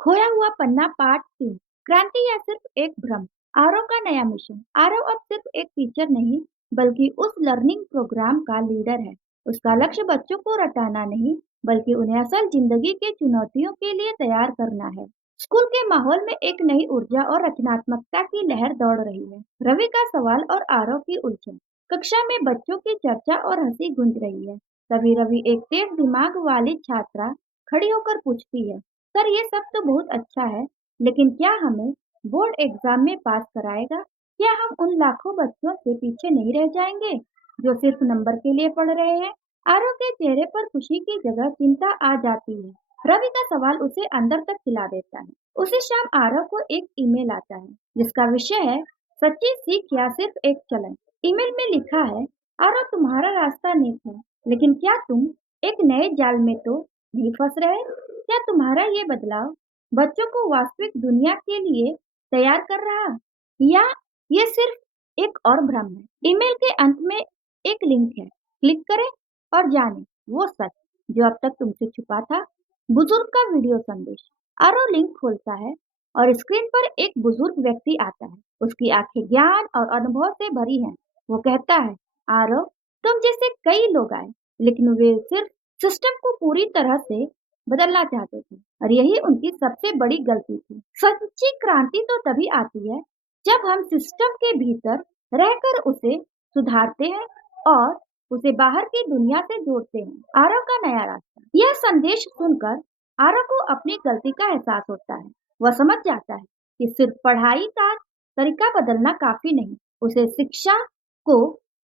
खोया हुआ पन्ना पार्ट 3। क्रांति या सिर्फ एक भ्रम। आरव का नया मिशन। आरव अब सिर्फ एक टीचर नहीं बल्कि उस लर्निंग प्रोग्राम का लीडर है। उसका लक्ष्य बच्चों को रटाना नहीं बल्कि उन्हें असल जिंदगी के चुनौतियों के लिए तैयार करना है। स्कूल के माहौल में एक नई ऊर्जा और रचनात्मकता की लहर दौड़ रही है। रवि का सवाल और आरव की उलझन। कक्षा में बच्चों की चर्चा और हंसी गूंज रही है। तभी रवि, एक तेज दिमाग वाली छात्रा, खड़ी होकर पूछती है, सर ये सब तो बहुत अच्छा है, लेकिन क्या हमें बोर्ड एग्जाम में पास कराएगा? क्या हम उन लाखों बच्चों से पीछे नहीं रह जाएंगे जो सिर्फ नंबर के लिए पढ़ रहे हैं? आरव के चेहरे पर खुशी की जगह चिंता आ जाती है। रवि का सवाल उसे अंदर तक हिला देता है। उसी शाम आरव को एक ईमेल आता है जिसका विषय है, सच्ची सीख या सिर्फ एक चलन। ईमेल में लिखा है, आरव तुम्हारा रास्ता नेक है, लेकिन क्या तुम एक नए जाल में तो नहीं फंस रहे? क्या तुम्हारा ये बदलाव बच्चों को वास्तविक दुनिया के लिए तैयार कर रहा, या ये सिर्फ एक और भ्रम है? ईमेल के अंत में एक लिंक है, क्लिक करें और जानें वो सच जो अब तक तुमसे छुपा था। बुजुर्ग का वीडियो संदेश। आरव लिंक खोलता है और स्क्रीन पर एक बुजुर्ग व्यक्ति आता है। उसकी आंखें ज्ञान और अनुभव से भरी हैं। वो कहता है, आरव, तुम जैसे कई लोग आए, लेकिन वे सिर्फ सिस्टम को पूरी तरह से बदलना चाहते थे, और यही उनकी सबसे बड़ी गलती थी। सच्ची क्रांति तो तभी आती है जब हम सिस्टम के भीतर रहकर उसे सुधारते हैं और उसे बाहर की दुनिया से जोड़ते हैं। आरव का नया रास्ता। यह संदेश सुनकर आरव को अपनी गलती का एहसास होता है। वह समझ जाता है कि सिर्फ पढ़ाई का तरीका बदलना काफी नहीं, उसे शिक्षा को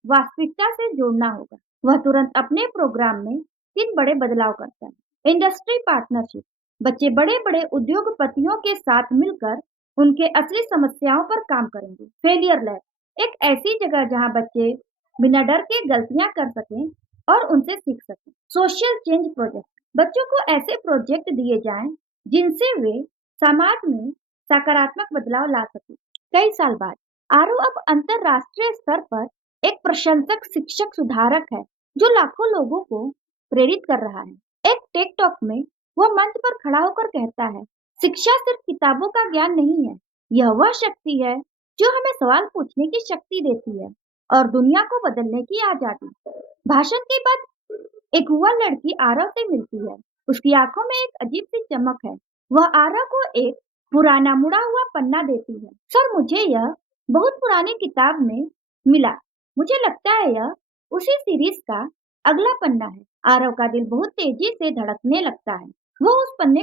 वास्तविकता से जोड़ना होगा। वह तुरंत अपने प्रोग्राम में 3 बड़े बदलाव करता है। Industry partnership. बच्चे बड़े बड़े उद्योगपतियों के साथ मिलकर उनके असली समस्याओं पर काम करेंगे। Failure lab. एक ऐसी जगह जहां बच्चे बिना डर के गलतियां कर सकें और उनसे सीख सकें। Social change project. बच्चों को ऐसे प्रोजेक्ट दिए जाएं जिनसे वे समाज में सकारात्मक बदलाव ला सकें। कई साल बाद आरव अब अंतरराष्ट्रीय स्तर पर एक प्रशंसक शिक्षक सुधारक है जो लाखों लोगों को प्रेरित कर रहा है। एक टेक टॉक में वह मंच पर खड़ा होकर कहता है, शिक्षा सिर्फ किताबों का ज्ञान नहीं है, यह वह शक्ति है जो हमें सवाल पूछने की शक्ति देती है और दुनिया को बदलने की आजादी। भाषण के बाद एक युवा लड़की आरव से मिलती है। उसकी आंखों में एक अजीब सी चमक है। वह आरव को एक पुराना मुड़ा हुआ पन्ना देती है। सर, मुझे यह बहुत पुरानी किताब में मिला। मुझे लगता है यह उसी सीरीज का अगला पन्ना है। आरव का दिल बहुत तेजी से धड़कने लगता है। वो उस पन्ने